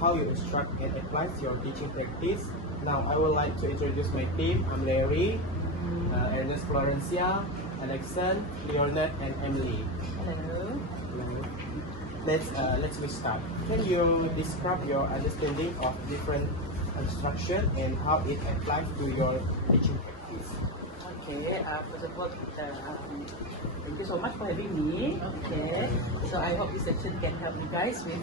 how you instruct and advise your teaching practice. Now I would like to introduce my team. I'm Larry, Ernest, Florencia, Alexan, Leonard, and Emily. Hello. Let's start. Can you describe your understanding of different instruction and how it applies to your teaching practice? Okay, first of all, thank you so much for having me. Okay, so I hope this session can help you guys with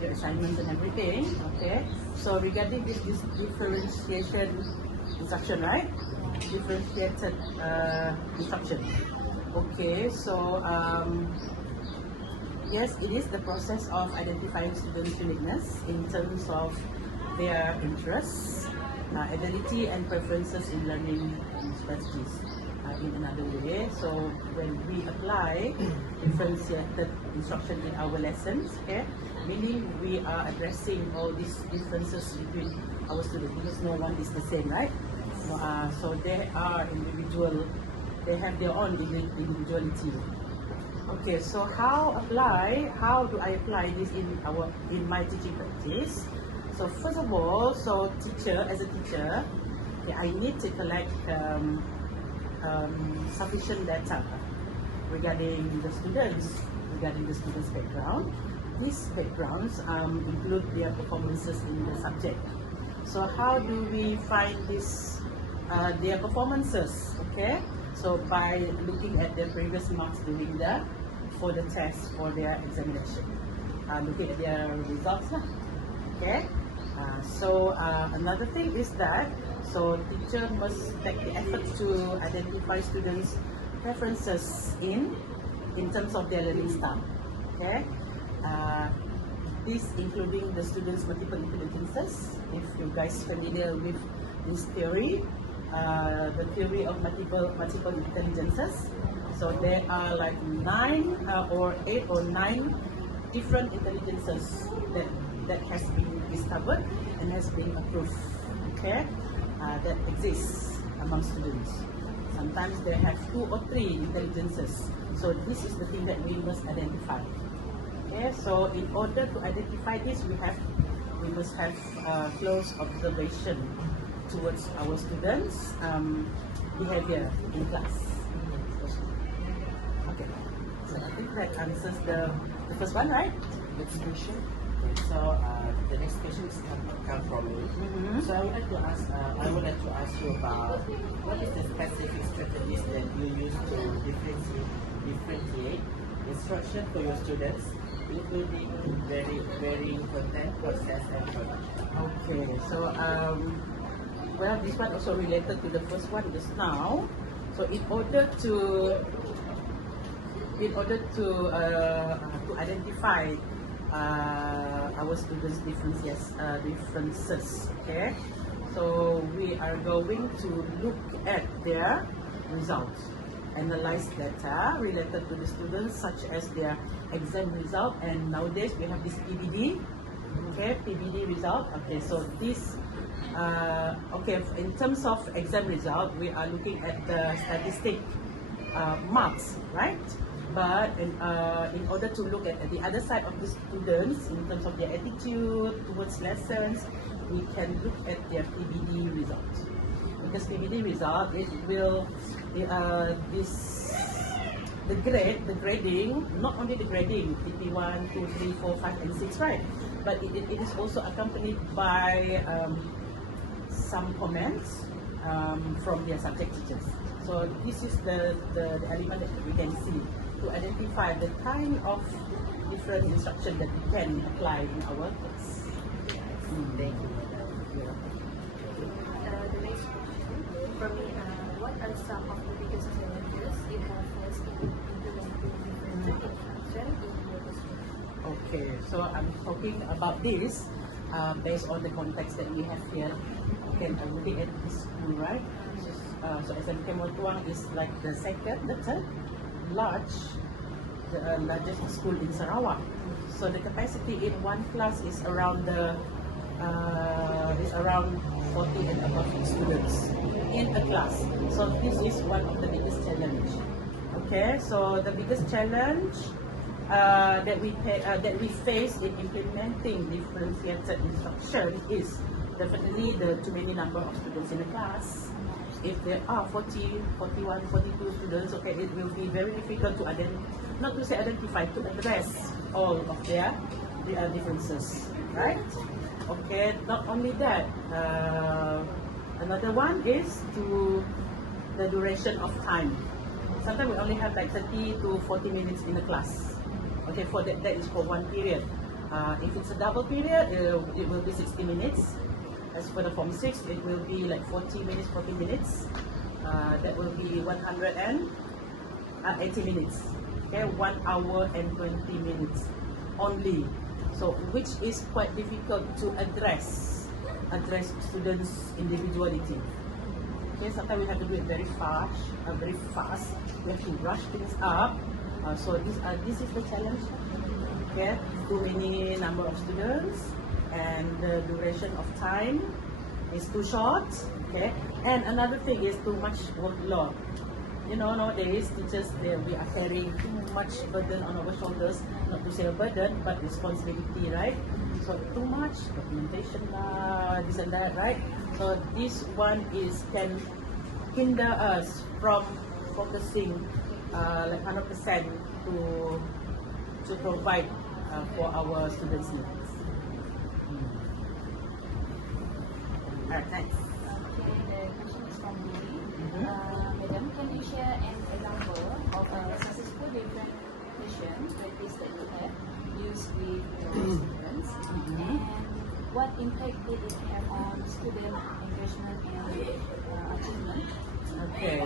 your assignments and everything. Okay, so regarding this differentiation instruction, right? Differentiated instruction. Okay, so yes, it is the process of identifying students' uniqueness in terms of their interests, ability and preferences in learning strategies. In another way, so when we apply differentiated instruction in our lessons, okay, meaning we are addressing all these differences between our students because no one is the same, right? So they are individual, they have their own individuality. Okay, so how do I apply this in my teaching practice? So first of all, as a teacher, okay, I need to collect sufficient data regarding the students' background. These backgrounds include their performances in the subject. So how do we find their performances? Okay, so by looking at their previous marks during for the test for their examination, looking at their results lah. Okay. Another thing is that teacher must take the effort to identify students' preferences in terms of their learning style. Okay, this including the students' multiple intelligences. If you guys familiar with this theory, the theory of multiple intelligences. So there are like 9 or 8 or 9 different intelligences that has been discovered and has been approved, okay, that exists among students. Sometimes they have 2 or 3 intelligences. So this is the thing that we must identify. Okay, so in order to identify this, we must have close observation towards our students' behavior in class. Okay, so I think that answers the first one, right? Next question. So the next question is come from me. So I would like to ask you about what is the specific strategies that you use to differentiate instruction for your students, including very content, process, and product. Okay, so well, this one also related to the first one just now. So in order to identify our students' differences, okay? So we are going to look at their results, analyze data related to the students, such as their exam result, and nowadays we have this PBD, okay, PBD result. Okay, so this, okay, in terms of exam result, we are looking at the statistic marks, right? But in order to look at the other side of the students in terms of their attitude towards lessons, we can look at their PBD results. Because PBD result, it will the grading, not only the grading, PP1, 2, 3, 4, 5, and 6, right? But it is also accompanied by some comments from their subject teachers. So this is the element that we can see to identify the kind of different instruction that we can apply in our class. Thank you. The next question for me, what are some of the biggest challenges you have faced in implementing different instruction in your district? Okay, so I'm talking about this based on the context that we have here. Okay, I'm looking at this school, right? So SMK Motuang is like the third largest school in Sarawak. So the capacity in one class is around 40 and above students in a class. So this is one of the biggest challenge. Okay, so the biggest challenge that we face in implementing differentiated instruction is definitely the too many number of students in the class. If there are 40, 41, 42 students, okay, it will be very difficult to identify, to address all of their differences, right? Okay, not only that, another one is the duration of time. Sometimes we only have like 30 to 40 minutes in the class. Okay, for that is for one period. If it's a double period, it will be 60 minutes. As for the Form 6, it will be like 40 minutes, 40 minutes. That will be 180 minutes. Okay, 1 hour and 20 minutes only. So, which is quite difficult to address students' individuality. Okay, sometimes we have to do it very fast. We have to rush things up. So this is the challenge. Okay, too many number of students, and the duration of time is too short. Okay, and another thing is too much workload. You know, nowadays teachers we are carrying too much burden on our shoulders. Not to say a burden, but responsibility, right? So too much documentation, this and that, right? So this one can hinder us from focusing like 100% to provide for our students' needs. Alright, thanks. Okay, the question is from Louis. Madam, can you share an example of a successful differentiation practice that you have used with your students, and what impact did it have on student engagement and achievement? Okay,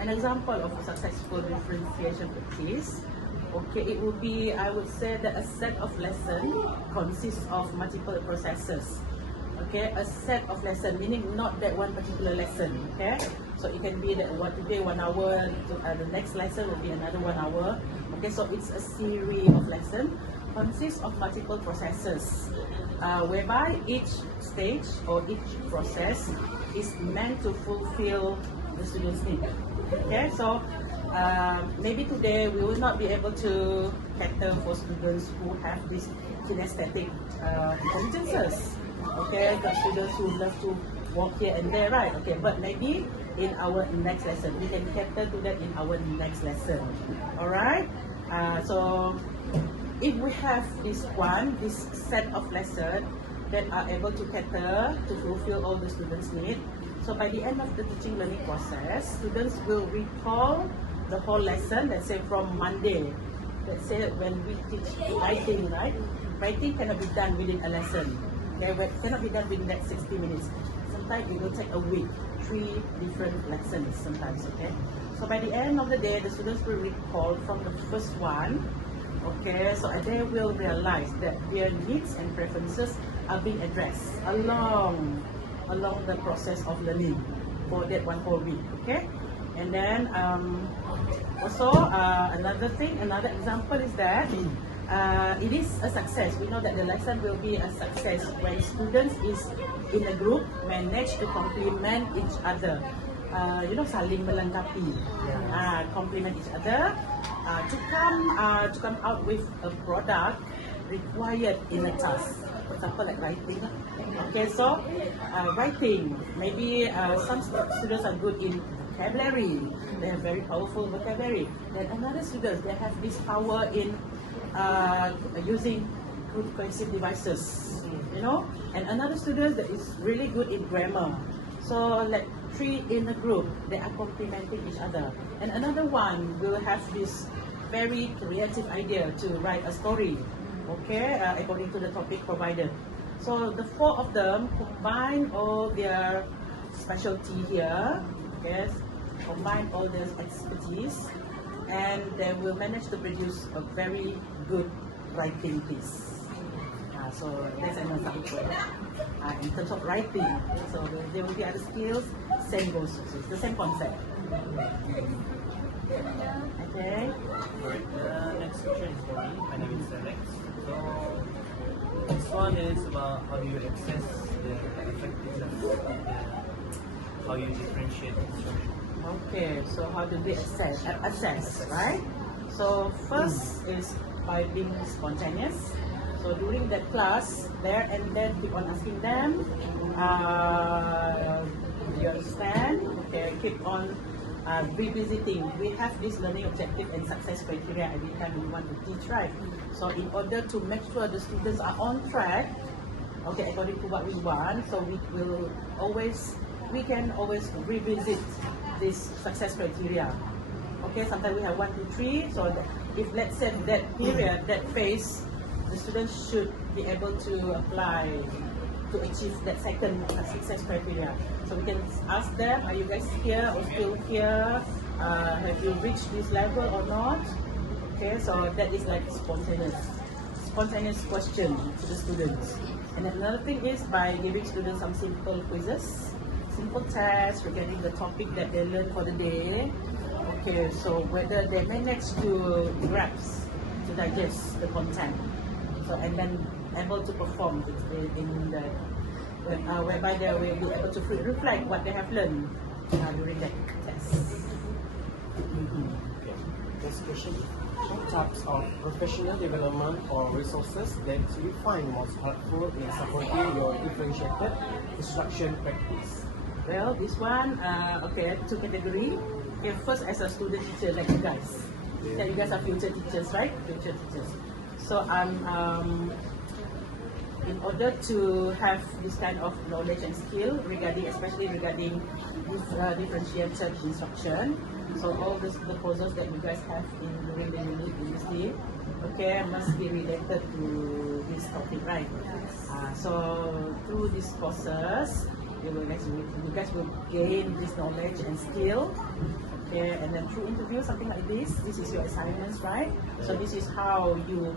an example of a successful differentiation practice. Okay, it would be, I would say that a set of lessons consists of multiple processes. Okay, a set of lessons, meaning not that one particular lesson. Okay, so it can be that today 1 hour, the next lesson will be another 1 hour. Okay, so it's a series of lessons consists of multiple processes, whereby each stage or each process is meant to fulfill the student's need. Okay, so maybe today we will not be able to cater for students who have these kinesthetic intelligences. Okay, the students who love to walk here and there, right? Okay, but maybe in our next lesson, we can cater to that in our next lesson. All right. So if we have this set of lessons that are able to cater to fulfill all the students' needs, so by the end of the teaching learning process, students will recall the whole lesson. Let's say from Monday. Let's say when we teach writing, right? Writing cannot be done within a lesson. Okay, cannot be done within that 60 minutes. Sometimes it will take a week, 3 different lessons sometimes, okay? So by the end of the day, the students will recall from the first one, okay? So they will realize that their needs and preferences are being addressed along the process of learning for that 1 whole week, okay? And then also another example is that it is a success. We know that the lesson will be a success when students is in a group manage to complement each other. Saling melengkapi, complement each other to come out with a product required in a task. For example, like writing. Okay, so writing. Maybe some students are good in vocabulary. They have very powerful vocabulary. Then another students, they have this power in using good cohesive devices, and another student that is really good in grammar. So like 3 in a group, they are complementing each other, and another one will have this very creative idea to write a story, okay, according to the topic provided. So the 4 of them combine all their specialty here, yes, combine all their expertise, and they will manage to produce a very good writing piece. So that's an example in terms of writing. So there will be other skills, same goes. So it's the same concept. Okay. Alright, the next question is for me. My name is Alex. So this one is about how do you assess the effectiveness of how you differentiate instruction. Okay, so how do we assess, right? So first is by being spontaneous. So during that class, there and then keep on asking them, do you understand? Okay, keep on revisiting. We have this learning objective and success criteria every time we want to teach, right? So in order to make sure the students are on track, okay, according to what we want, so we can always revisit this success criteria. Okay, sometimes we have 1, 2, 3. So that if let's say that period, that phase, the students should be able to apply to achieve that second success criteria. So we can ask them, are you guys here or still here? Have you reached this level or not? Okay, so that is like spontaneous question to the students. And another thing is by giving students some simple quizzes, simple tests regarding the topic that they learned for the day. Okay, so whether they manage to grasp, to digest the content, so and then able to perform in the whereby they will be able to reflect what they have learned during that test. Okay. Next question. What types of professional development or resources that you find most helpful in supporting your differentiated instruction practice? Well, this one, okay, 2 category. Okay, first as a student teacher like you guys. Yeah. You guys are future teachers, right? Future teachers. So in order to have this kind of knowledge and skill especially regarding differentiated instruction, so all the courses that you guys have during the university, okay, must be related to this topic, right? So through these courses, you guys will gain this knowledge and skill. Okay, and then through interview, something like this is your assignments, right? So this is how you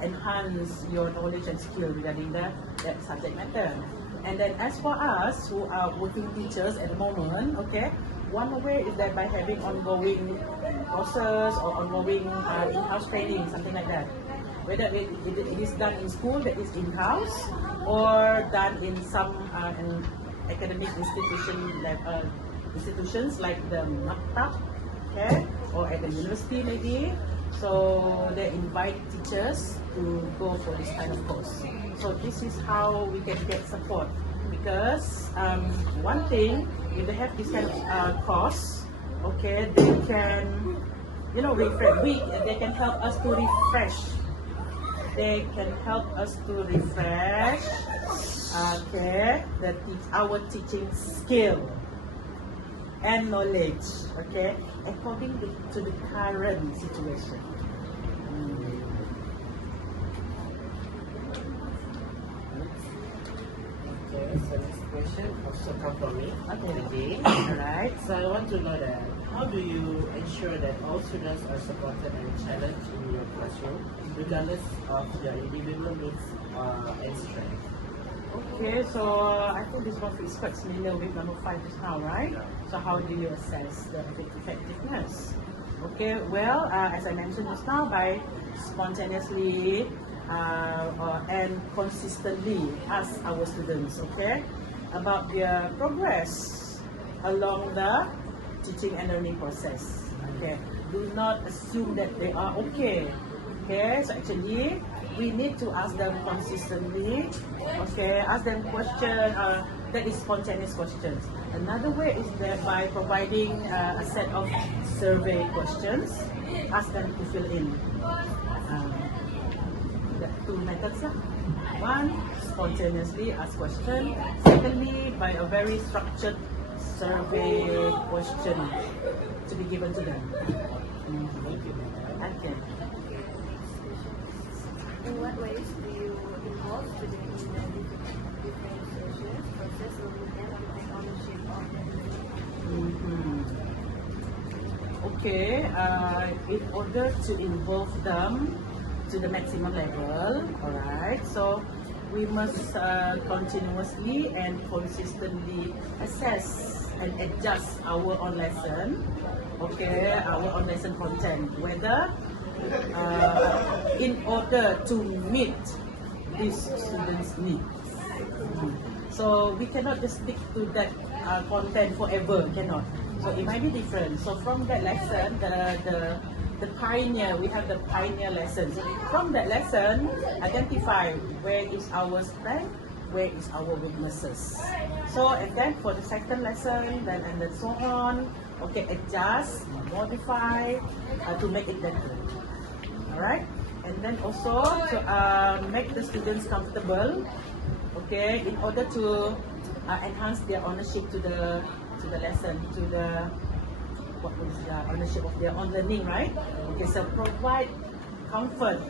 enhance your knowledge and skill regarding that subject matter. And then as for us who are working teachers at the moment, okay, one way is that by having ongoing courses or ongoing in-house training, something like that. Whether it is done in school, that is in-house, or done in some academic institutions like the maktab, okay, or at the university maybe. So they invite teachers to go for this kind of course. So this is how we can get support, because one thing, if they have this kind of course, okay, they can, they can help us to refresh. They can help us to refresh, okay, our teaching skill and knowledge, okay, according to the current situation. Okay, so next question also come from me. Okay, alright. So I want to know that how do you ensure that all students are supported and challenged in your classroom, regardless of their individual needs and strengths? Okay, so I think this one is quite similar with number 5 just now, right? So how do you assess the effectiveness? Okay, well, as I mentioned just now, by spontaneously and consistently ask our students, okay, about their progress along the teaching and learning process. Okay, do not assume that they are okay. Okay, so actually we need to ask them consistently. Okay, ask them questions that is spontaneous questions. Another way is that by providing a set of survey questions, ask them to fill in. The 2 methods. One, spontaneously ask question. Secondly, by a very structured survey question to be given to them. Okay. In what ways do you involve students in the differentiation process so we can take ownership of them? Okay, in order to involve them to the maximum level, alright, so we must continuously and consistently assess and adjust our own lesson, okay, our own lesson content, whether in order to meet these students' needs. So we cannot just stick to that content forever, cannot. So it might be different. So from that lesson, the the pioneer. We have the pioneer lessons. From that lesson, identify where is our strength, where is our weaknesses. So, and then for the second lesson, then and then so on. Okay, adjust, modify to make it better. All right, and then also to make the students comfortable. Okay, in order to enhance their ownership to the lesson, to the what was the ownership of their own learning, right? Okay, so provide comfort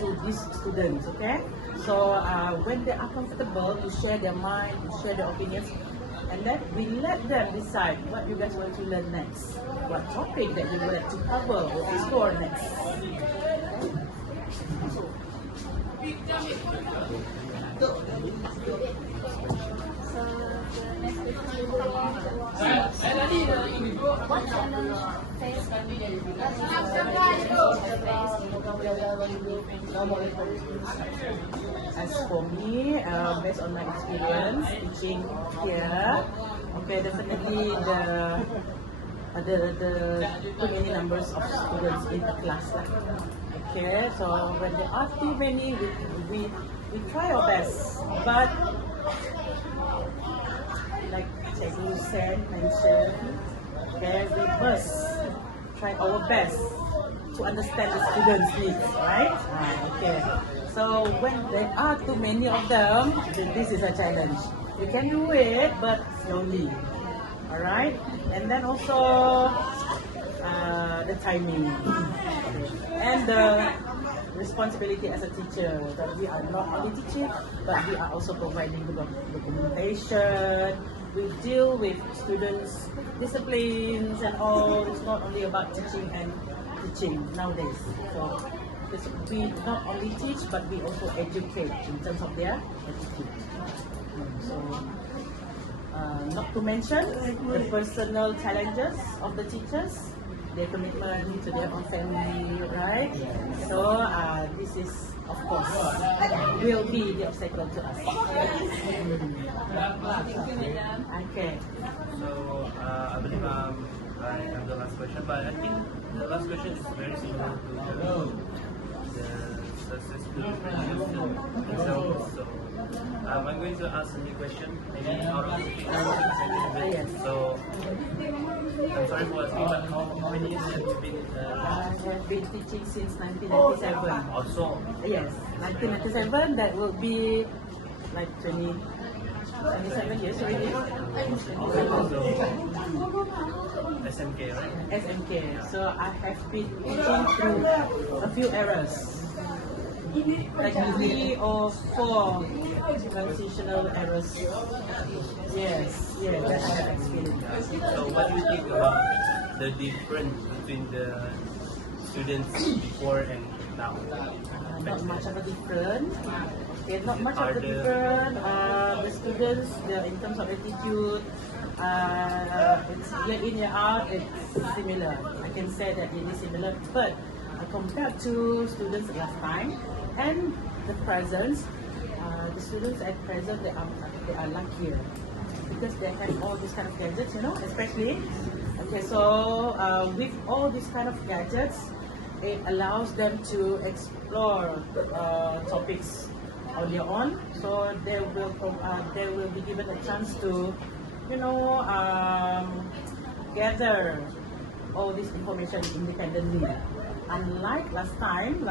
to these students. Okay, so when they are comfortable to share their mind, to share their opinions, and then we let them decide what you guys want to learn next, what topic that you would like to cover or explore next. So the next question is what challenge faced As for me, based on my experience teaching here, okay, definitely the too many numbers of students in the class. Okay, so when there are too many, we try our best, but like Cikgu mentioned, okay, we must try our best to understand the students' needs, right? Okay. So when there are too many of them, then this is a challenge. We can do it, but slowly. All right. And then also the timing and the responsibility as a teacher, that we are not only teaching, but we are also providing the documentation. We deal with students' disciplines and all. It's not only about teaching and teaching nowadays. So we not only teach, but we also educate in terms of their attitude. So not to mention the personal challenges of the teachers, their commitment to their own family, right? So this is, of course, will be the obstacle to us. Okay. So I believe I have the last question, but I think the last question is very similar to the successful themselves. So I'm going to ask a new question, maybe out of the Yes. So I'm sorry for asking, but how many years have you been? I have been teaching since 1997. Also, Yes, 1997. That will be like 27 years already. SMK, right? SMK. So I have been teaching through a few eras, like 3 or 4 transitional eras. Yes, that I have experienced. So what do you think about the difference between the students before and now? Not much of a difference. Okay, not much of a Harder. difference. The students, in terms of attitude, it's year in, year out, it's similar. I can say that it is similar, but compared to students last time and the present, the students at present, they are luckier because they have all these kind of gadgets, especially. Okay, so with all these kind of gadgets, it allows them to explore topics on their own. So they will be given a chance to, gather all this information independently. Unlike last time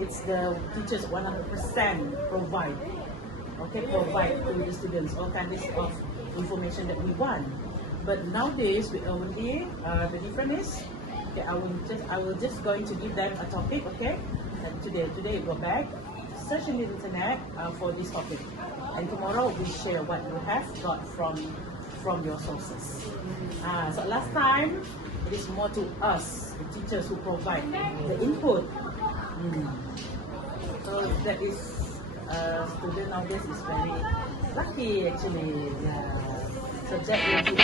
it's the teachers 100% provide to the students all kinds of information that we want. But nowadays we only the difference is, okay, I will just going to give them a topic, okay, and today you go back, search in the internet for this topic, and tomorrow we share what you have got from your sources. So last time it is more to us, the teachers, who provide the input. So that is student nowadays is very lucky actually. So that will be